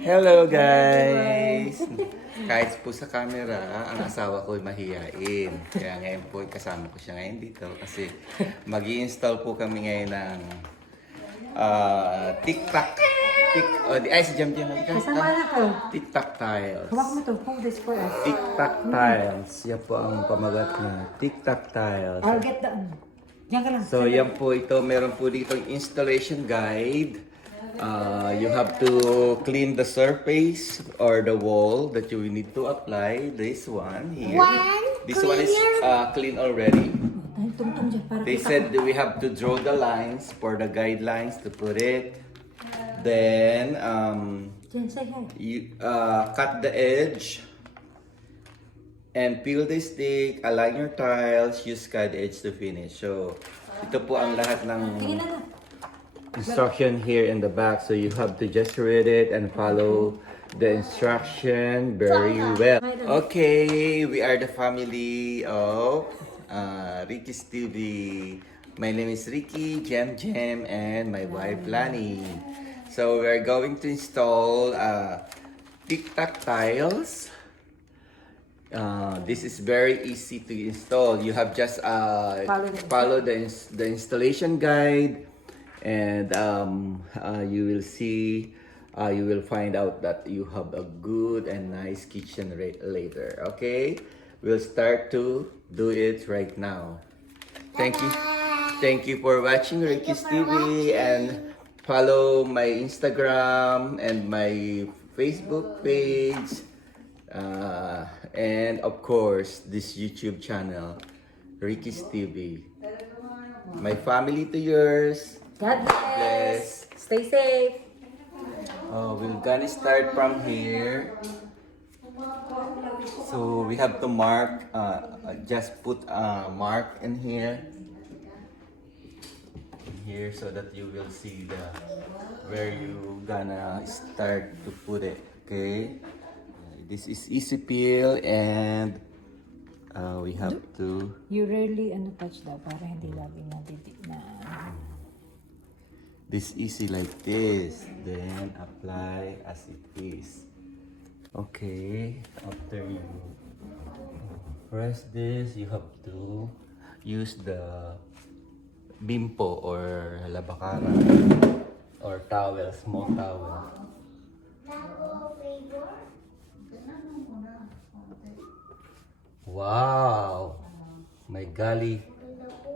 Hello guys! Kahit po sa camera, ang asawa ko ay mahihain. Kaya ngayon po kasama ko siya ngayon dito kasi mag-i-install po kami ngayon ng TikTok. Ay, si Jam Jam. Kasama na ko. TikTok tiles. Hawak mo to. Hold this for us. TikTok tiles. Yan po ang pamagat na TikTok tiles. I'll get the... Diyan ka lang. So yan po ito, meron po dito installation guide. You have to clean the surface or the wall that you need to apply. This one here. This one is clean already. Ay, tungtong dyan. Para They said that we have to draw the lines for the guidelines to put it. Then Jen, say hi. you cut the edge and peel the stick, align your tiles, use cut edge to finish. So ito po ang lahat ng Tingin na na. instruction here in the back, so you have to just read it and follow the instruction very well. Okay, we are the family of Ricky's TV. My name is Ricky, Jem, and my wife Lani. So we are going to install TikTok tiles. This is very easy to install. You have just follow the installation guide. And you will see, you will find out that you have a good and nice kitchen later. Okay, we'll start to do it right now. Thank you for watching Ricky's TV, and follow my Instagram and my Facebook page, and of course this YouTube channel, Ricky's TV. My family to yours. God bless. Stay safe. We're gonna start from here. So we have to mark, just put a mark in here. Here so that you will see where you gonna start to put it. Okay. This is easy peel and we have to. You rarely touch that para hindi laging na. This easy like this, then apply as it is. Okay, after you press this, you have to use the bimpo or labakara or towel, small towel. Wow! May gali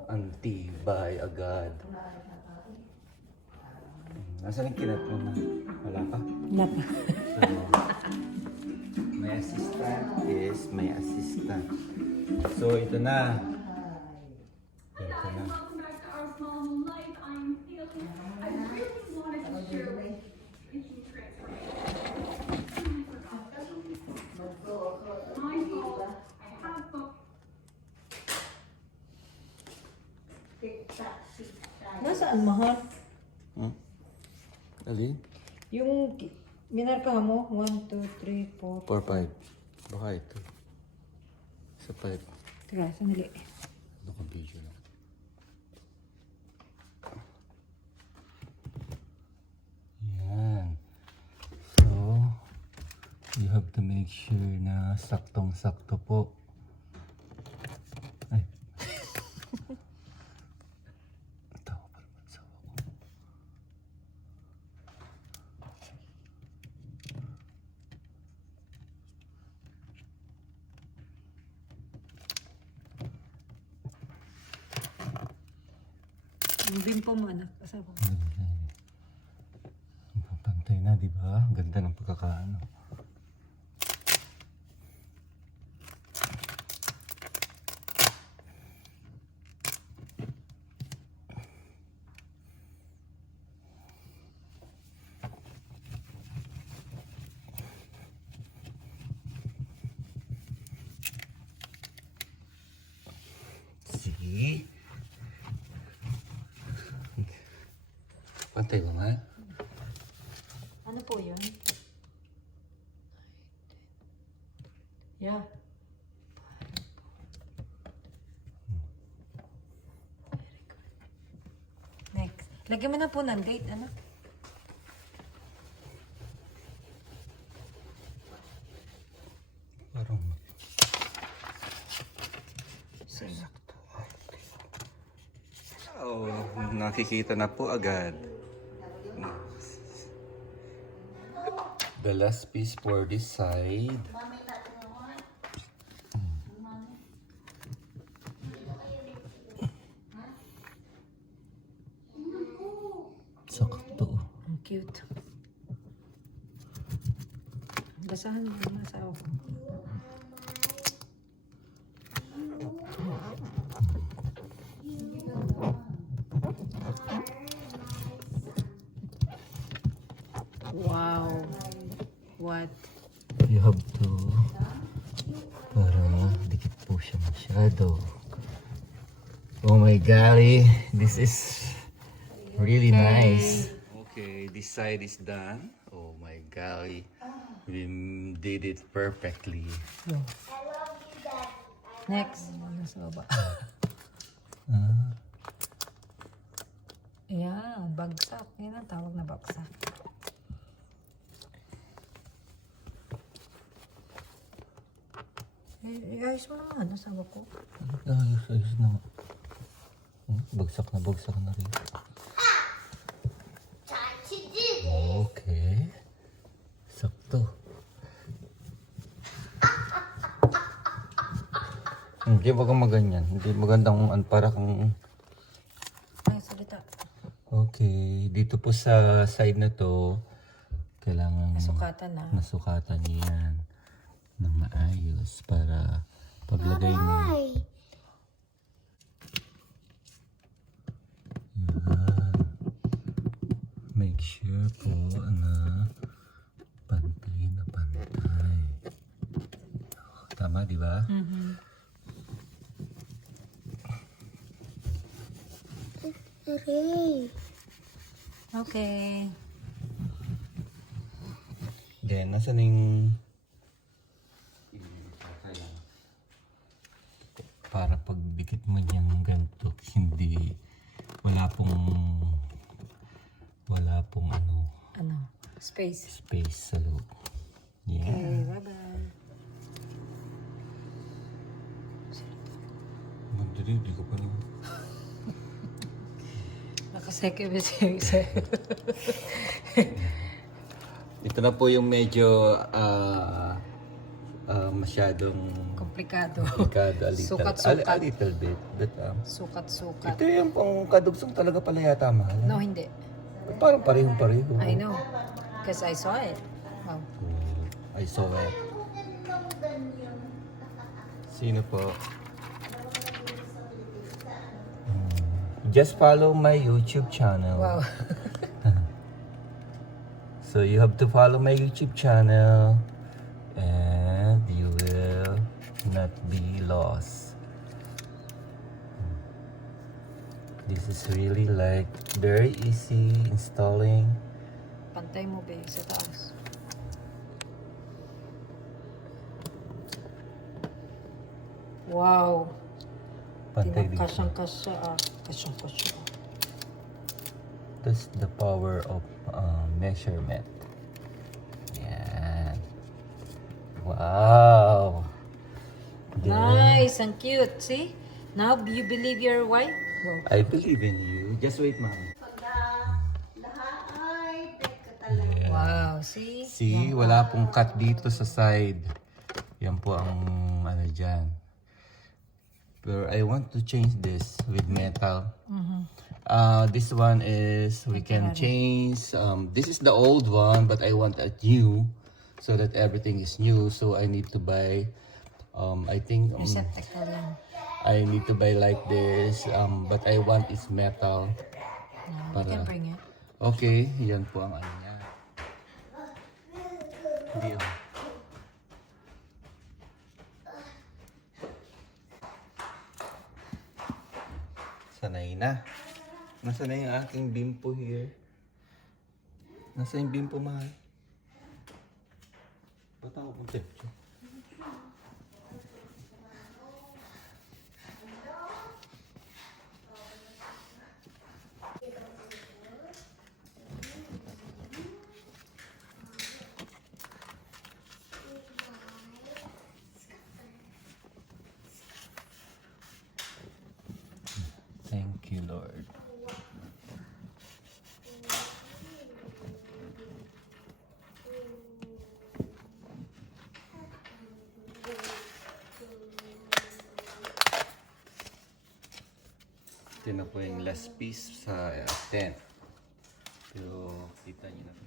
antibay agad. Nasaan yung kinat mo na? Wala pa? Wala pa. So, my assistant is my assistant. So, ito na. Ito na. Nasaan mahal? Alin? Yung minarka mo, 1, 2, 3, 4. 4, 5. Baka ito. Sa 5. Teka, sandali. Ano ka video na? Yan. So, you have to make sure na saktong-sakto po. Ay. Tawa pa naman sa ako. Yung bimpo mo, anak. Asawa ko. Pantay na, di ba? Ganda ng pagkakaano. See? Pantay ba nga? Ano po yun? Yeah. Next. Lagyan mo na po ng date, ano? nakikita na po agad. The last piece for this side. Sakto. Ang cute. Basahan mo yung asawa ko. Wow. What? You have to para dikit po siya masyado. Oh my golly, this is really nice. Okay, this side is done. Oh my golly, we did it perfectly. Next. Nasa baba. Ayan, bagsak. Yan ang tawag na bagsak. Ayos mo naman, nasawa ko. Ayos na. Bagsak na rin. Okay. Sakto. Hindi ba kang maganyan? Hindi magandang para kang... Ay, salita. Okay. Dito po sa side na to, kailangan... Nasukatan na. Nasukatan yan ng maayos para paglagay mo. Yan. Make sure po na pantay na pantay. Tama, di ba? Okay. Then, nasa yung... Para pagdikit mo niyang ganito, hindi... Wala pong Ano? Space. space sa loob. Yeah. Okay, bye-bye. Magdali, di ko pa naman. Nakaseke ba siya? Ito na po yung medyo masyadong Komplikado. komplikado. Sukat-sukat. A little bit. But, Sukat-sukat. ito yung pang kadugsong talaga pala yata mahal. No, hindi. Parang parehong-pareho. I know. Because I saw it. Wow. I saw it. Sino po? Just follow my YouTube channel. Wow. So you have to follow my YouTube channel and you will not be lost. This is really like very easy installing. Pantay mo ba sa taas? Wow. Pantay dito. Kasyang-kasya ah. Kasyang-kasya. That's the power of measurement. Yan. Wow. Nice and cute. See? Now you believe your wife? Wow. I believe in you. Just wait, ma'am. Wow. See? See, wala pong cut dito sa side. Yan po ang ano dyan. Pero I want to change this with metal. This one is, we can change. This is the old one, but I want a new so that everything is new. So I need to buy, I think, Receptacle yan. I need to buy like this, but I want it's metal. No, we can bring it. Okay, yan po ang ano niya. Hindi oh. Sanay na. Nasaan na yung aking bimpo here? Nasa yung bimpo, mahal? Ba't ako pong temperature? Thank you, Lord. Ito na po yung last piece sa tent. Pero kita nyo na.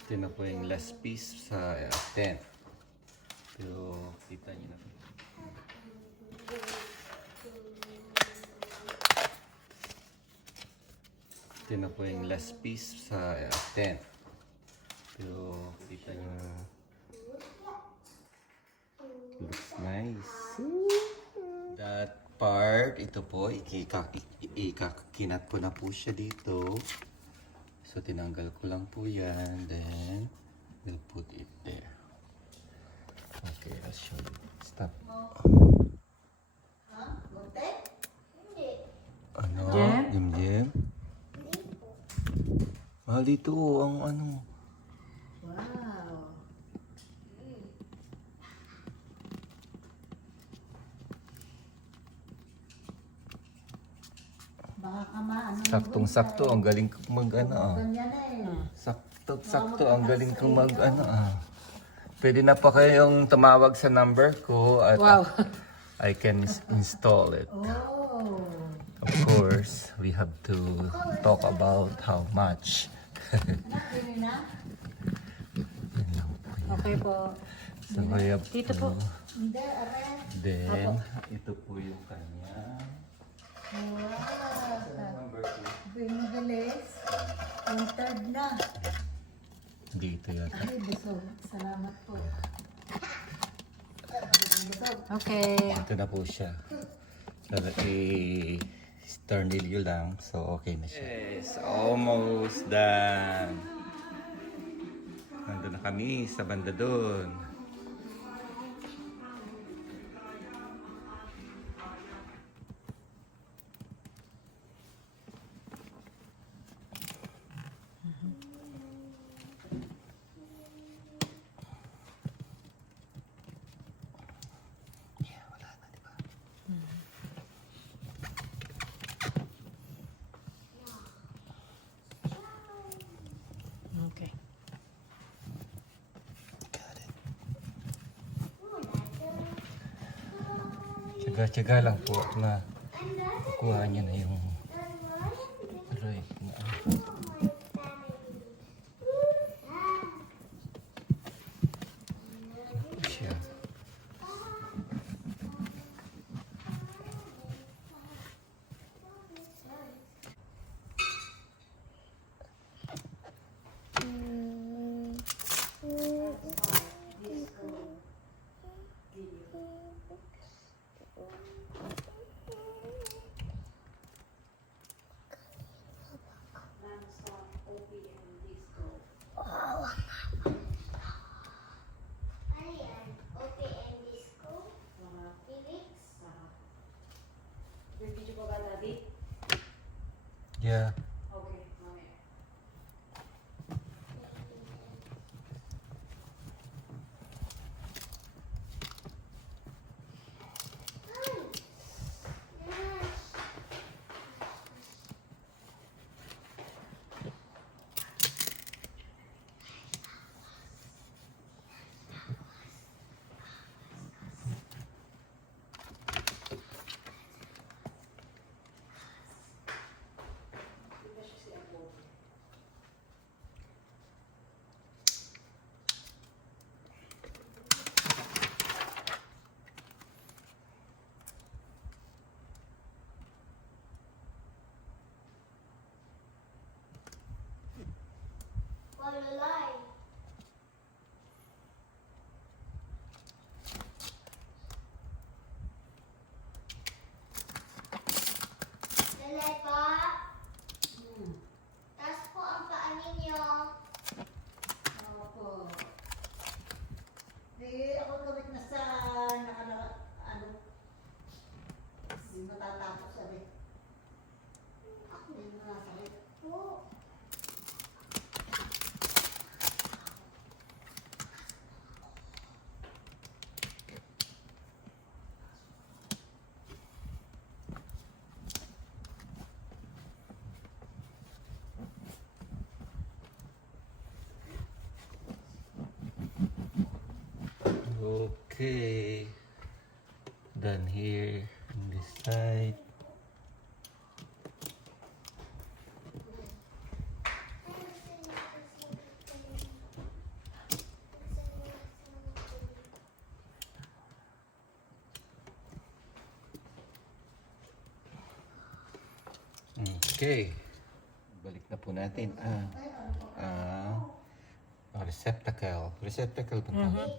Ito na po yung last piece sa tent. Pero kita nyo na. Ito na po yung last piece sa tent. Pero kita nyo. Looks nice. That part, ito po, kinat ko na po siya dito. So, tinanggal ko lang po yan. Then, we'll put it there. Okay, I'll show you. Stop. Ano? Jim? Mahal dito ang ano. Wow. Baka ka maano. Saktong-sakto, ang galing kong mag-ano ah. Sakto-sakto, ang galing kong mag-ano ah. Pwede na pa kayong tumawag sa number ko at I can install it. Oh. Of course, we have to talk about how much. Okay po. So, we have Dito po. Then, ito po yung kanya. Wow. Bilis. Yung third na. Dito yata. Ay, busog. Salamat po. Okay. Ito na po siya. So, i-tornilyo lang. So, okay na siya. Yes, almost done. Nandun na kami sa banda doon. Okay. Tsaga-tsaga lang po na kuha niya na yung right na. Siya. Yeah. Okay. Done here on this side. Okay. Balik na po natin receptacle. Receptacle ba tawag?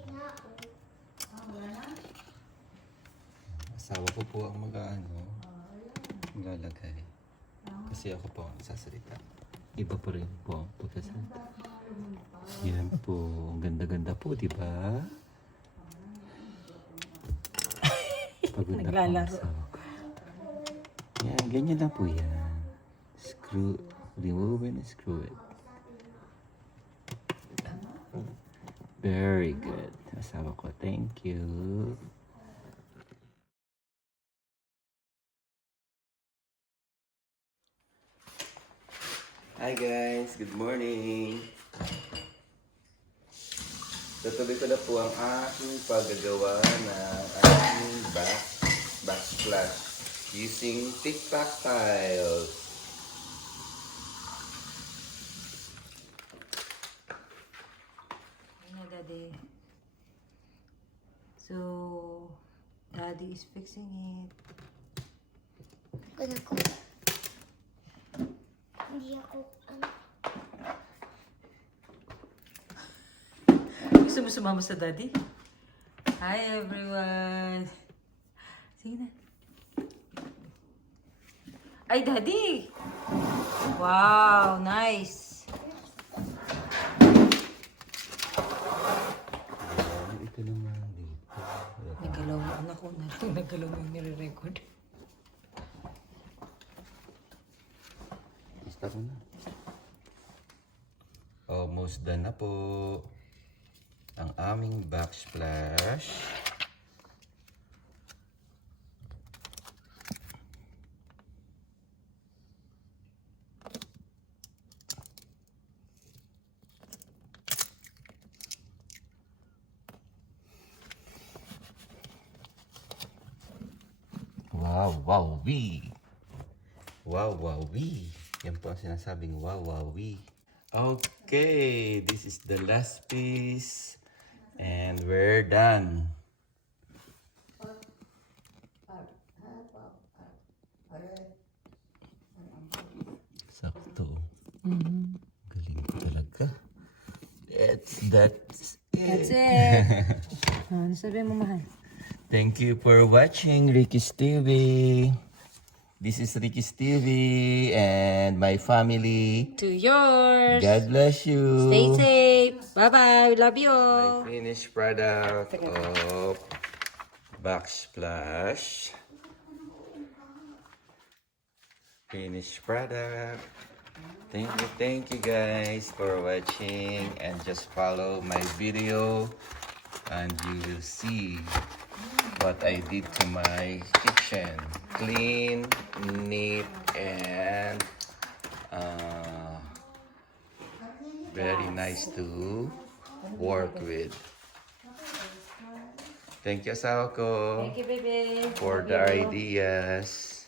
Asawa ko po ang maglalagay. Kasi ako po ang sasalita. Iba po rin po ang pagkasalita. Yan po. Ang ganda-ganda po, di ba? Pagod na po ang asawa ko. Yan, ganyan lang po yan. Screw, remove and screw it. Very good. Asawa ko, thank you. Hi guys, good morning. Tutuloy ko na po ang aking paggagawa ng aking backsplash using tic-tac tiles. Daddy. So, Daddy is fixing it. Hindi ako, Gusto mo sumama sa Daddy? Hi everyone! Sige na. Ay, Daddy! Wow, nice! Ito naman dito. Nagalaw mo, anak ko na lang. Nagalaw mo yung nire-record. Stop mo na. Almost done na po ang aming backsplash. Wow, wow, wee! Wow, wow, wee! Yan po ang sinasabing wow, wow, wee. Okay, this is the last piece. And we're done. Sakto. Galing talaga. That's it. That's it! Ano sabihin mo, mahal? Thank you for watching Ricky's TV. This is Ricky's TV and my family. To yours! God bless you. Stay safe! Bye-bye! We love you all! My finished product of Backsplash. Finished product. Thank you guys for watching, and just follow my video and you will see what I did to my kitchen. Clean, neat, and very nice to work with. Thank you, asawa ko, Thank you, baby! for the ideas.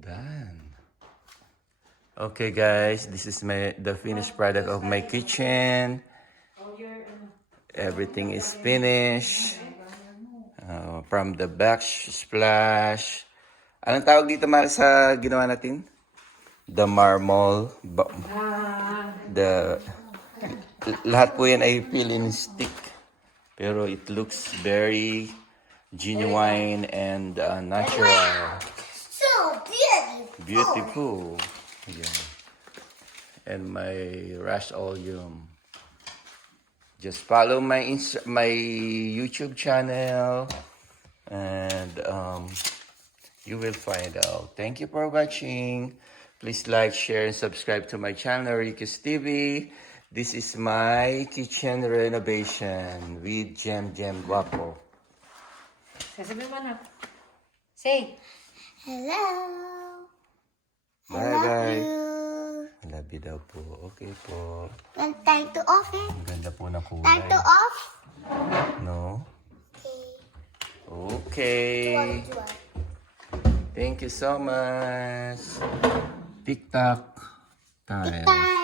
Done. Okay, guys, this is the finished product of my kitchen. Everything is finished. From the backsplash. Anong tawag dito, Mari, sa ginawa natin? The marble. Lahat po yan ay fill-in stick. Pero it looks very genuine and natural. so beautiful. Beautiful. Yeah. And my rash oleum. Just follow my YouTube channel, and you will find out. Thank you for watching. Please like, share, and subscribe to my channel, Ricky's TV. This is my kitchen renovation with Jem Guapo. Sasabihin mo na. Say! Hello. Bye bye. You. I love Gabi daw po. Okay po. Then time to off it. Ang ganda po ng kulay. Time to off. No? Okay. Okay. Thank you so much. TikTok time. Time.